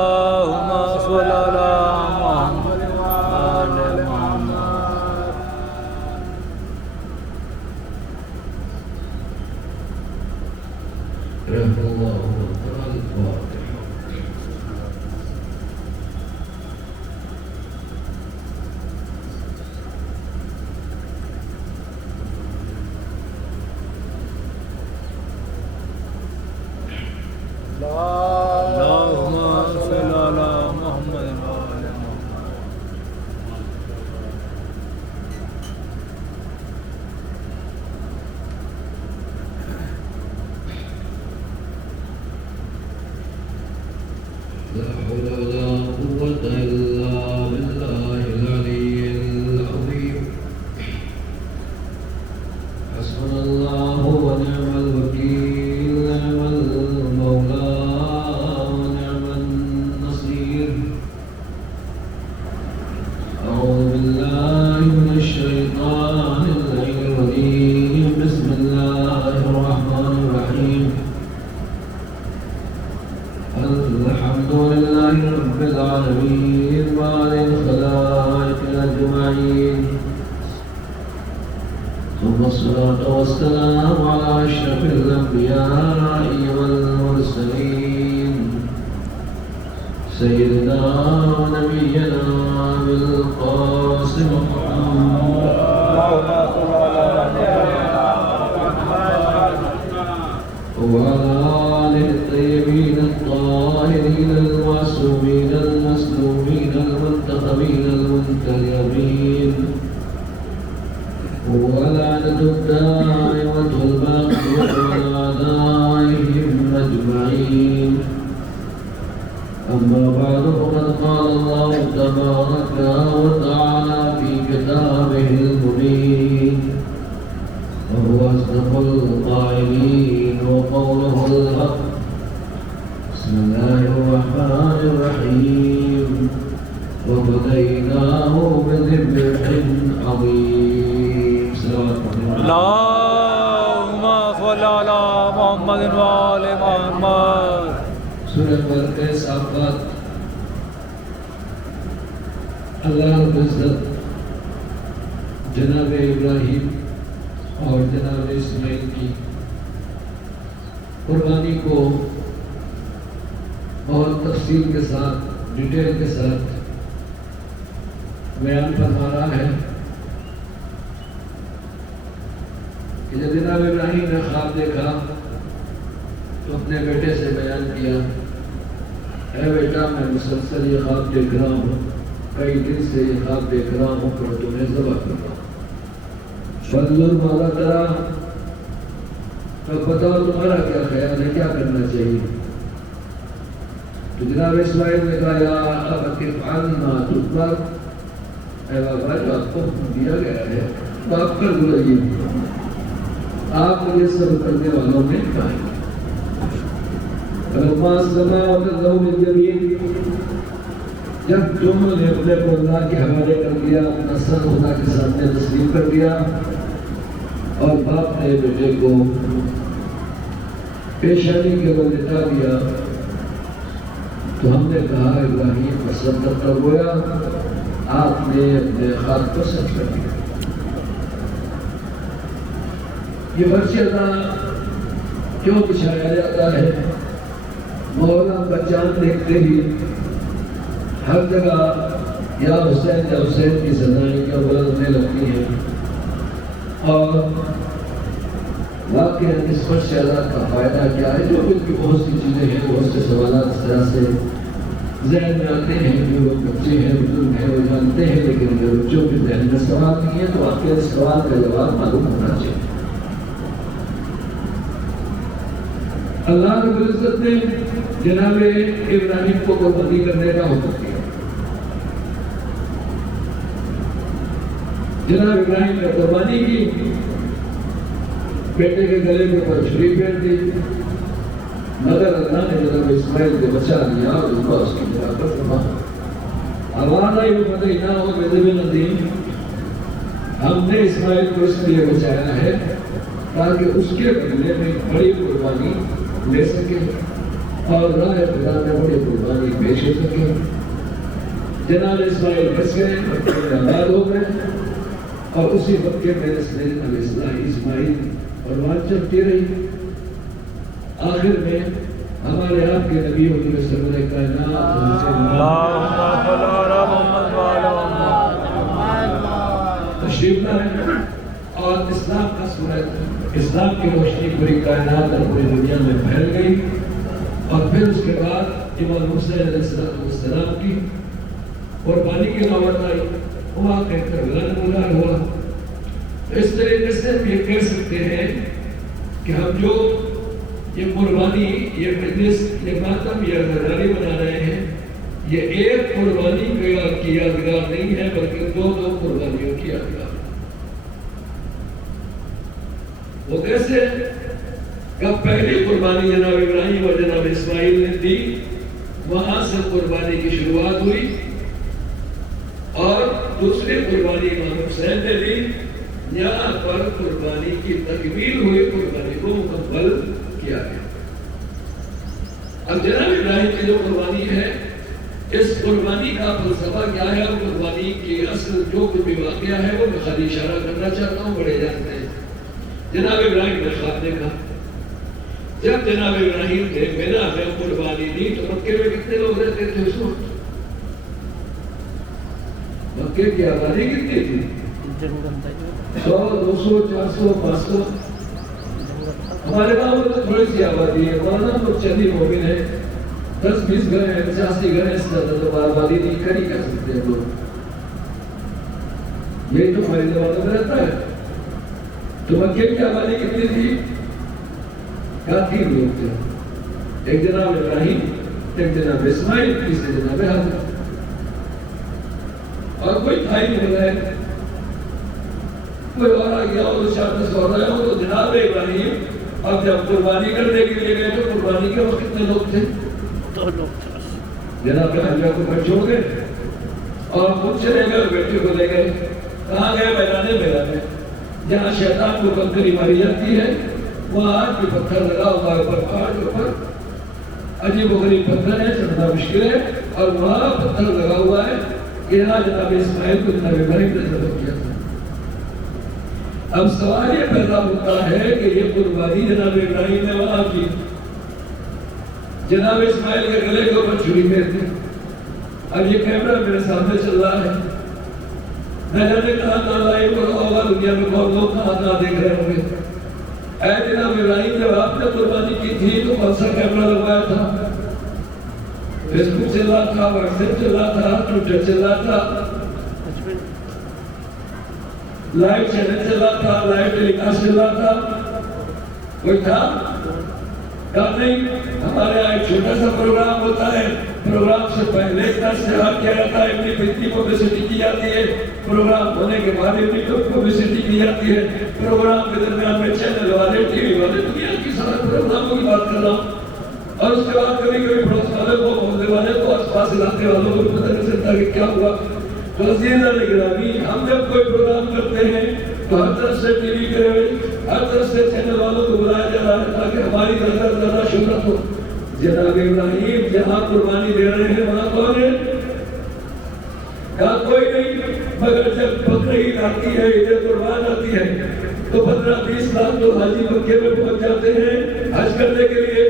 اللهم صل على محمد وآل محمد. رحم الله تعالى الفاتحة. اللهم صل على محمد وآل محمد. لا حول ولا قوة إلا بالله العلي العظيم. حسبنا الله ونعم الوكيل، نعم المولى ونعم النصير. أعوذ بالله من الشيطان اللعين الرجيم. بسم الله الرحمن الرحيم. الحمد لله رب العالمين وعلى الخلائق أجمعين، ثم الصلاة والسلام على أشرف الأنبياء والمرسلين سيدنا ونبينا بالقاسم محمد وعلى آله الطيبين الطاهرين المعصومين المسلومين المنتخبين المنتخبين، ولعنة الدائمة الباقية على أعدائهم أجمعين. أما بعد، فقد قال الله تبارك وتعالى في كتابه المبين، وهو أصدق القائلين وقوله الحق. بسم الله الرحمن الرحيم. وفديناه بذبح عظيم. اللهم صل على محمد وآل محمد. سورہ برکہ صافات. اللہ رب العزت جناب ابراہیم اور جناب اسماعیل کی قربانی کو بہت تفصیل کے ساتھ، ڈیٹیل کے ساتھ بیان فرما رہا ہے کہ جب جناب ابراہیم نے خواب دیکھا تو اپنے بیٹے سے بیان کیا، اے بیٹا، میں مسلسل یہ خواب دیکھ رہا ہوں، کئی دن سے یہ خواب دیکھ رہا ہوں کہ تمہیں ذبح کرتا ہوں. فضل مالا کرا تو بتاؤ تمہارا کیا خیال ہے، کیا کرنا چاہیے؟ تو جناب اسماعیل نے کہا، یا ابت افعل ما تؤمر، اے بابا، جو آپ کو حکم دیا گیا ہے تو آپ کر لائیے، آپ مجھے سب کرنے والوں میں کہیں. فلما اسلما وتله للجبین، جب دونوں نے اپنے کو اللہ کے حوالے کر دیا، اپنا سر خدا کے سامنے تسلیم کر دیا، اور باپ نے بیٹے کو پیشانی کے بل لٹا دیا، تو ہم نے کہا، ابراہیم صدق گویا، آپ نے اپنے خواب کو سچ کر دیا. یہ مرشدہ کیوں بچھایا جاتا ہے؟ مولا بچان دیکھتے ہی ہر جگہ یا حسین کی سزائیں کیا بلندنے لگتی ہیں، اور واقعہ اس مرشدہ کا فائدہ کیا ہے؟ جو کی بہت سی چیزیں ہیں، بہت سے سوالات اس طرح سے ذہن میں آتے ہیں، جو لوگ بچے ہیں، بزرگ ہیں، وہ جانتے ہیں، لیکن جو بچوں کے ذہن میں سوال نہیں ہے تو آپ کے سوال کا جواب معلوم ہونا چاہیے. اللہ رب العزت نے جناب ابراہیم کو قربانی کرنے کا حکم دیا. جناب ابراہیم نے قربانی کی، بیٹے کے گلے کے اوپر چھری پھیر دی، مگر اللہ نے جناب اسماعیل کو بچا لیا اور اس کی جگہ پر فرمایا، آواز آئی وفدیناہ بذبح عظیم، ہم نے اسماعیل کو اس لیے بچایا ہے تاکہ اس کے بدلے میں بڑی قربانی لے سکے. اور راہ خدا میں بڑی قربانی پیش ہو سکے. جناب اسماعیل بچ گئے, بچے آباد ہو گئے, اور اسی وقت میں اسماعیل قربان چلتی رہی. آخر میں ہمارے آپ کے نبی حضور سرور کائنات تشریف لائے اور اسلام کا سورج, اسلام کی روشنی پوری کائنات اور پوری دنیا میں پھیل گئی. اور پھر اس کے بعد امام حسین علیہ السلام کی قربانی کی نوبت آئی, وہاں کہہ کر غلط ہوا. اس طریقے سے ہم یہ کہہ سکتے ہیں کہ ہم جو یہ قربانی, یہ مجلس, یہ ماتم, یہ عزاداری بنا رہے ہیں, یہ ایک قربانی کی یادگار نہیں ہے بلکہ دو قربانیوں کی یادگار. وہ کیسے کہ پہلی قربانی جناب ابراہیم اور جناب اسماعیل نے دی, وہاں سے قربانی کی شروعات ہوئی, اور دوسری قربانی امام حسین نے دی, یہاں پر قربانی کی تکمیل ہوئی, قربانی کو مکمل کیا گیا. اب جناب ابراہیم کی جو قربانی ہے, اس قربانی کا فلسفہ کیا ہے اور قربانی کی اصل جو کچھ بھی واقعہ ہے وہ میں خالی اشارہ کرنا چاہتا ہوں, بڑے جانتے ہیں. جناب ابراہیم نے خواب دیکھا. جب جناب ابراہیم نے مینا میں قربانی دی تو مکے میں کتنے لوگ رہتے تھے اس وقت؟ مکے کی آبادی کتنی تھی؟ 100, 200, 400, 500. ہمارے گاؤں میں تو تھوڑی سی آبادی ہے, ورنہ تو چندی مومن ہے, 10-20 گھر ہیں, 85 گھر ہیں, اس طرح تو آبادی نہیں کر سکتے ہیں لوگ. یہی تو ہماری زبانوں میں رہتا ہے. تو مکے کی آبادی کتنی تھی؟ 3 لوگ تھے, ایک جناب ابراہیم, ایک جناب اسماعیل, تیسرے جناب حاضر, اور کوئی بھائی نہیں رہے. کوئی اور آ گیا ہو تو شاید سو رہے ہو تو جناب ابراہیم اب جب قربانی کرنے کے لیے گئے تو قربانی کے وقت کتنے لوگ تھے؟ 2 لوگ. جناب حاجہ کو گھر چھوڑ گئے اور خود چلے گئے, بیٹے کو لے گئے. کہاں گئے؟ میدان میں, جہاں شیطان کو کنکری ماری جاتی ہے, وہاں آج بھی پتھر لگا ہوا ہے اوپر پہاڑ کے اوپر, عجیب و غریب پتھر ہے, چڑھنا مشکل ہے, اور وہاں پتھر لگا ہوا ہے کہ یہاں جناب اسماعیل کو جناب ابراہیم نے ذبح کیا تھا. اب سوال یہ پیدا ہوتا ہے کہ یہ قربانی جناب ابراہیم نے وہاں کی, جناب اسماعیل کے گلے کے اوپر چھری پھیر دی. اب یہ کیمرہ میرے سامنے چل رہا ہے, میں نے کہا لائیو کرو ہوگا, دنیا میں کون لوگ کہاں دیکھ رہے ہوں گے. اے جناب ابراہیم جب آپ نے قربانی کی تھی تو کون سا کیمرہ لگوایا تھا؟ فیس بک چل رہا تھا, واٹس ایپ چل رہا تھا, ٹویٹر چل رہا تھا, لائیو چینل چل رہا تھا, لائیو ٹیلی کاسٹ چل رہا تھا, کوئی تھا؟ کہا نہیں. ہمارے یہاں ایک چھوٹا سا پروگرام ہوتا ہے, پروگرام سے پہلے اشتہار کیا جاتا ہے, اپنی پبلسٹی پبلسٹی کی جاتی ہے, پروگرام ہونے کے بعد اپنی پبلسٹی کی جاتی ہے, پروگرام کے درمیان میں چینل والے, ٹی وی والے, دنیا کی سارے پروگراموں کی بات کر رہا ہوں. اور اس کے بعد کبھی کبھی پڑوس والے کو, محلے والے کو, آس پاس علاقے والوں کو پتہ نہیں چلتا کہ کیا ہوا. عزیزان گرامی, ہم جب کوئی پروگرام کرتے ہیں تو ہر طرف سے ٹی وی کے, ہر طرف سے چینل والوں کو بلایا جا رہا ہے تاکہ ہماری زیادہ شہرت ہو. جناب ابراہیم جہاں قربانی دے رہے ہیں وہاں کون ہے؟ کہا کوئی نہیں, مگر جب بقرعید آتی ہے, عید قربان آتی ہے تو 15-20 لاکھ تو حاجی مکے میں پہنچ جاتے ہیں حج کرنے کے لیے.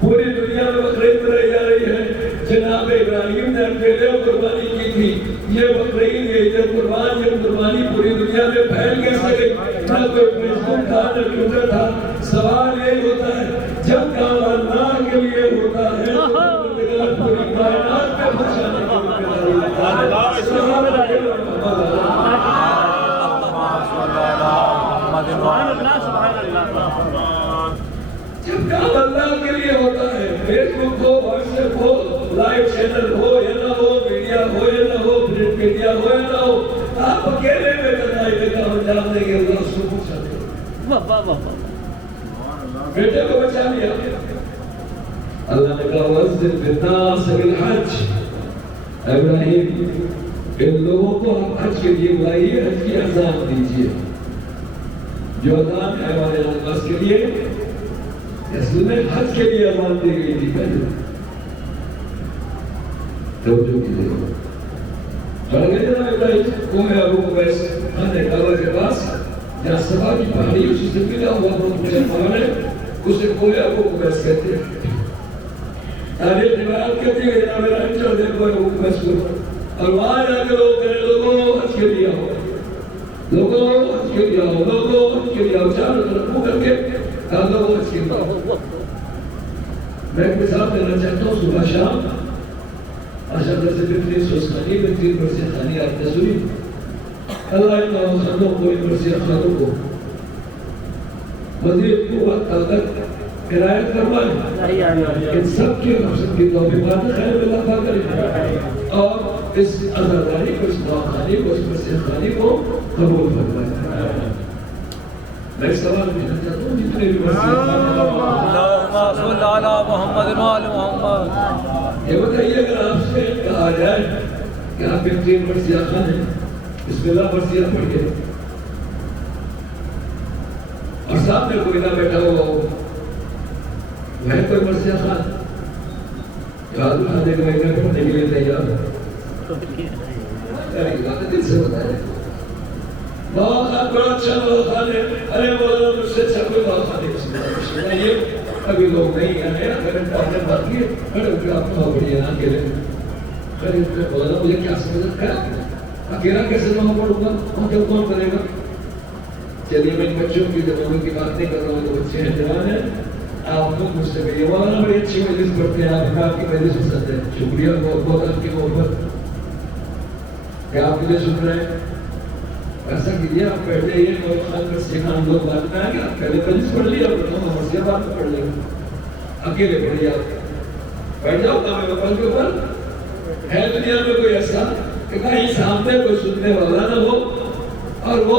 پوری دنیا میں بقرعید منائی جا رہی ہے. جناب ابراہیم نے اکیلے قربانی کی تھی. یہ بقرعید, یہ عید قربان, یہ قربانی پوری دنیا میں پھیل کیسے گئی؟ نہ کوئی فیس بک تھا, نہ ٹویٹر تھا. سوال یہی ہوتا ہے جب کام اللہ کے لیے ہوتا ہے پوری کائنات میں پہنچانے جب کام اللہ کے لیے ہوتا ہے, فیس بک ہو, واٹس ایپ ہو, لائیو چینل ہو یا نہ ہو, میڈیا ہو یا نہ ہو, پرنٹ میڈیا ہو یا نہ ہو, آپ اکیلے میں کرنا ہے کام انجام دیں گے. اللہ اس کو پوچھا بیٹے کو بچا لیا. اللہ نے کہا وَأَذِّن فِي النَّاسِ بِالْحَجِّ, ابراہیم ان لوگوں کو آپ حج کے لیے بلائیے, حج کی اذان دیجیے. جو اذان ہے ہمارے نماز کے لیے, رسول نے حج کے لیے اذان دی گئی تھی پہلے توجہ کیجیے اور گئے جناب ابراہیم قوم ابو قبیس خانہ کعبہ کے پاس جہاں صفا کی پہاڑی اس سے ملا ہوا بہت بڑے پہاڑ ہے اسے قوم ابو قبیس کہتے ہیں تاریخ روایت کہتی ہے جناب ابراہیم چل دے قوم ابو قبیس کو اور وہاں جا کے لوگ کہنے لوگوں حج کے لیے آؤ لوگوں حج کے لیے آؤ لوگوں حج کے لیے آؤ چاروں طرف منہ کر کے کہا لوگوں حج کے لیے آؤ میں ایک مثال دینا چاہتا ہوں صبح شام آشا در سے بہترین سوسخانی بہترین مرسی خانی آپ نے سنی اللہ اتنا خانوں کو مرسی خانوں کو مزید قوت طاقت عنایت فرمائے ان سب کے مقصد کی توفیقات خیر میں عطا کرے اور اس عزاداری کو اس دعاخانی کو اس مرسی خانی کو قبول فرمائے میں ایک سوال پوچھنا چاہتا ہوں جتنے بھی مرسی اللہم صل علی محمد و آل محمد یہ بتائیے اگر آپ سے کہا جائے کہ آپ بہترین مرثیہ خان ہیں بسم اللہ مرثیہ پڑھ کے اور سامنے کوئی نہ بیٹھا ہوا ہو وہ کوئی مرثیہ خان یاد اٹھانے کے میں پڑھنے کے لیے تیار ہوں دل سے بتائے بہت خان بڑا اچھا بہت خان ہے ارے مولانا مجھ سے اچھا کوئی بہت خان ہے یہ ابھی لوگ نہیں آئے اگر ان پاہنے بات کیے بڑے اگر آپ کو بڑی یہاں کے لئے پھر اس میں بولا مجھے کیا سمجھت کیا اکیلا کیسے نہ پڑھوں گا وہاں کیا کون کرے گا چلیے میں ان بچوں کی جب ان کی بات نہیں کر رہا ہوں تو بچے ہیں جوان ہیں آپ لوگ مجھ سے کہیے مولانا بڑی اچھی مجلس پڑھتے ہیں آپ کی مجلس پسند ہے شکریہ بہت بہت آپ کی محبت کیا آپ مجھے سن رہے ہیں ایسا کیجیے آپ بیٹھ جائیے کوئی خان پر سیکھان لوگ بات میں آئیں گے آپ پہلے مجلس پڑھ لیا اور مرثیہ بات پڑھ لیا اکیلے پڑھیے آپ بیٹھ جاؤ کام پل کے اوپر ہے دنیا میں کوئی ایسا کہ کہیں سامنے کوئی سننے والا نہ ہو اور وہ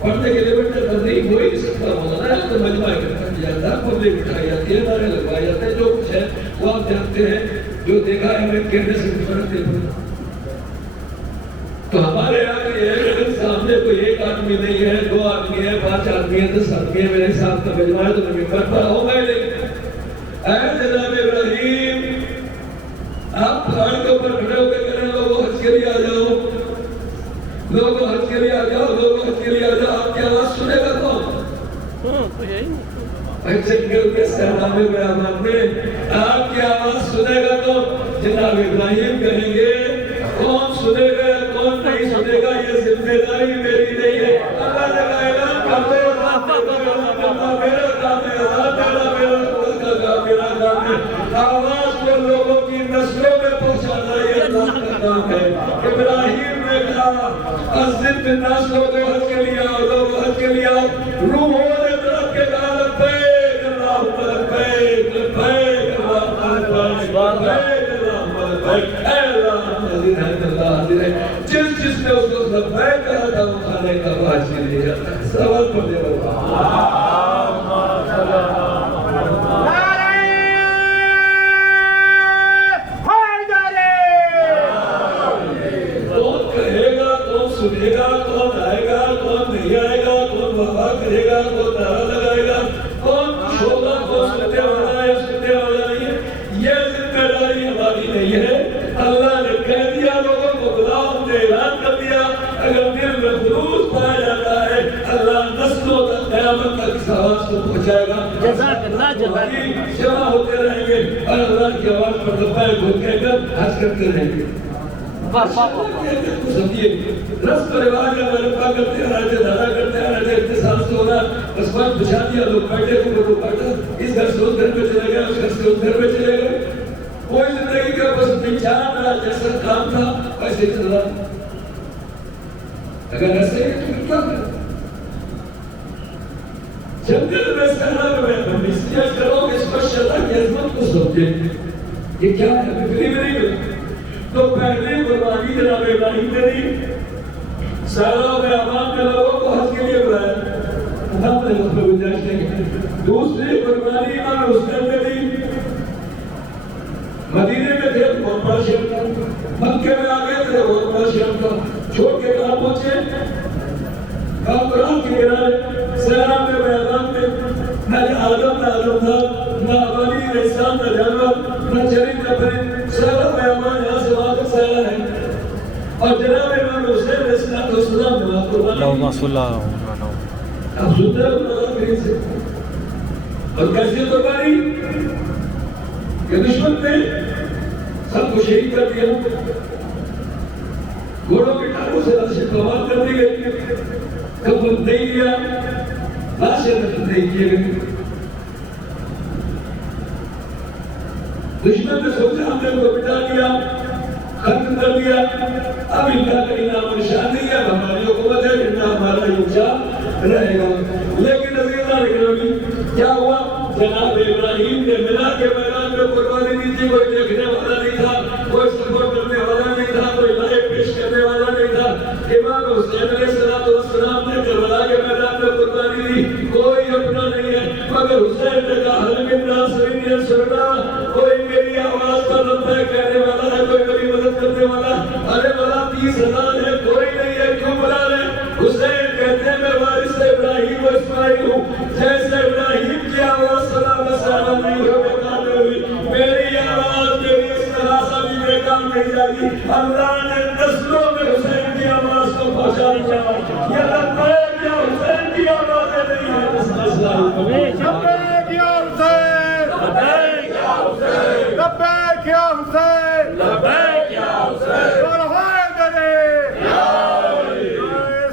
پڑھنے کے لیے بیٹھے تو نہیں ہو ہی سکتا مولانا ہے تو مجمع اکٹھا کیا جاتا ہے پبلک اٹھائی جاتی ہے نعرے لگوائے جاتے ہیں جو کچھ ہے وہ آپ جانتے ہیں جو دیکھا ہے ہمیں کہنے سے فرق نہیں پڑتا تو ہمارے یہاں یہ ہے کہ اگر سامنے کوئی ایک آدمی نہیں ہے دو آدمی ہے 5 آدمی ہے 10 آدمی ہے میرے ساتھ کا مجمع ہے تو میں ممبر پر ہوگا ہی نہیں اے جناب ابراہیم آپ پہاڑ کے اوپر کھڑے ہو کے کہنے لوگوں حج کے لیے آ جاؤ لوگوں حج کے لیے آ جاؤ لوگوں حج کے لیے آ جاؤ آپ کی آواز سنے گا کون ایسے کے سہنامے بیان میں آپ کی آواز سنے گا کون جناب ابراہیم کہیں گے کون سنے گا کون نہیں سنے گا یہ ذمہ داری میری نہیں ہے اللہ نے کہا اعلان کر دو میرا کام ہے آواز کو لوگوں کی نسلوں میں پہنچانا یہ اللہ کا کام ہے ابراہیم نے کہا اذن بالناس لوگوں حج کے لیے آؤ لوگوں حج کے لیے آؤ روحوں نے طرف کے کہا لبیک اللہم لبیک لبیک اللہم لبیک اے اللہ حاضر ہے اللہ حاضر ہے جس نے اس کو لبیک کہا تھا وہ کھانے کا باج کے لیے جاتا ہے سوال پڑھنے والا سنے گا کون آئے گا کون نہیں آئے گا کون وفا کرے گا کون نعرہ لگائے گا کون خوش ہوگا کون سننے والا ہے سننے والا نہیں ہے یہ ذمہ داری ہماری نہیں ہے اللہ نے کہہ دیا لوگوں کو بلاؤ نے اعلان کر دیا اگر دل میں خلوص پایا جاتا ہے اللہ نسلوں تک قیامت تک اس آواز کو پہنچائے گا جزاک اللہ جمع ہوتے رہیں گے اور اللہ کی آواز پر لبیک ہو کہہ کر حج کرتے رہیں گے سمجھیے رسم و رواج ہے ورفا کرتے ہیں راجہ دادا کرتے ہیں راجہ اتصال سے ہونا بس بات بچھا دیا لوگ بیٹھے کو لوگ بیٹھا اس گھر سے اس گھر پہ چلے گئے اس گھر سے اس گھر پہ چلے گئے کوئی زندگی کا بس پہچان رہا جیسا کام تھا ویسے چل رہا اگر ایسے ہی تو کیا کریں جنگل میں سہرہ میں ہم اس لیے کرو کہ اس پر شیطان کی عظمت کو سمجھیں یہ کیا ہے فکری میں نہیں ملا تو پہلے قربانی جناب ابراہیم نے دی سالوں میں عوام نے لوگوں کو حج کے لیے بلایا ہم نے اس میں گنجائش نہیں دوسری قربانی امام حسین نے دی مدینے میں تھے بہت بڑا شہر تھا مکے میں آگے تھے بہت بڑا شہر تھا چھوڑ کے کہاں پہنچے کافران کے کنارے سیرام میں میدان میں میں آدم تھا نہ آبادی نہ انسان نہ جانور نہ چرند نہ پرند سارا بیابان یہاں سے وہاں تک سایہ ہے اور جناب امام حسین علیہ السلام نے وہاں قربانی اللہم صلی اللہ اب سنتے ہیں اللہ کریم سے اور کیسی قربانی کہ دشمن نے سب کو شہید کر دیا گھوڑوں کے ٹانگوں سے لاشیں پروان کر دی گئی کفن نہیں دیا لاشیں دفن نہیں کیے گئے دشمن نے سوچا ہم نے ان کو مٹا دیا ختم کر دیا اب ان کا کہیں نام نشان نہیں ہے ہماری حکومت ہے جنہ ہمارا یوچا رہے گا لیکن عزیزہ اکرامی کیا ہوا جناب ابراہیم نے منا کے میدان میں قربانی دی تھی کوئی دیکھنے والا نہیں تھا کوئی سپورٹ کرنے والا نہیں تھا کوئی لائف پیش کرنے والا نہیں تھا امام حسین علیہ السلام نے کربلا کے میدان میں قربانی دی کوئی اپنا نہیں ہے مگر حسین نے کہا حل من ناصرین ینصرنا کوئی میری آواز پر لبیک کہنے والا ہے کوئی میری مدد کرنے والا ارے بلا 30,000 ہے کوئی نہیں ہے کیوں بلا رہے حسین کہتے ہیں میں وارث ابراہیم و اسماعیل ہوں جیسے ابراہیم کی آواز سلام سلام نہیں ہو بیکار ہوئی میری آواز میری اس طرح سے بھی بیکار نہیں جاگی اللہ نے نسلوں میں حسین کی آواز کو پہنچا دیا یہ لبیک یا حسین کی آواز نہیں ہے لبیک یا حسین لبیک یا حسین لبیک یا حسین لبیک یا حسین برہائے درے یا علی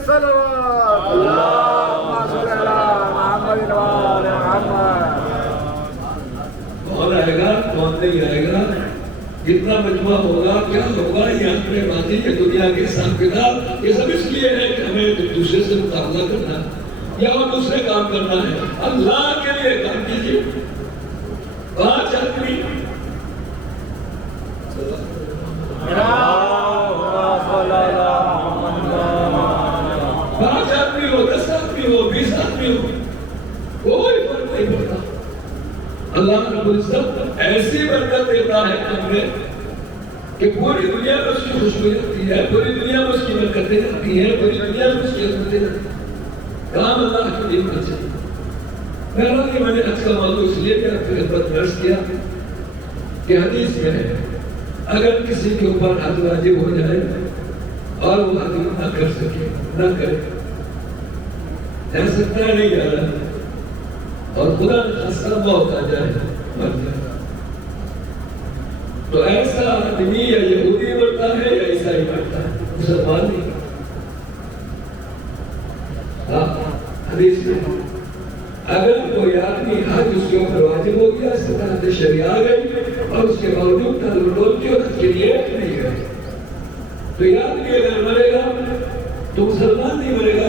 صلوات اللہم صلی اللہ محمد وآل محمد کون رہے گا کون نہیں رہے گا کتنا مجمع ہوگا کیا ہوگا یہ اپنے باتیں یہ دنیا کے حساب کتاب یہ سب اس لیے ہے کہ ہمیں دوسرے سے مقابلہ کرنا یا اور دوسرے کام کرنا ہے اللہ کے لیے کام کیجیے 5 آدمی 5 آدمی ہو 10 آدمی ہو 20 آدمی ہو کوئی فرق نہیں پڑتا اللہ رب العزت ایسی برکت دیتا ہے ہمیں کہ پوری دنیا میں اس کی خوشبو رہتی ہے پوری دنیا میں اس کی برکتیں رہتی ہیں پوری دنیا میں اس کی عظمتیں رہتی ہیں کام اللہ کے دین کا چاہیے بہرحال میں نے آج کا موضوع اس لیے کہ آپ کی خدمت میں عرض کیا کہ حدیث میں ہے اگر کسی کے اوپر حد واجب ہو جائے اور وہ حد نہ کر سکے نہ کرے جا سکتا ہے نہیں جا رہا اور خدا خاصہ موت آ جائے مر جائے تو ایسا آدمی یا یہودی مرتا ہے یا عیسائی مرتا ہے مسلمان نہیں حدیث میں اگر کوئی آدمی حج اس کے اوپر واجب ہو گیا سطحت شریعہ آ گئی اور اس کے باوجود ڈولتی اور حج کے لیے نہیں گئے تو یہ آدمی اگر مرے گا تو مسلمان نہیں مرے گا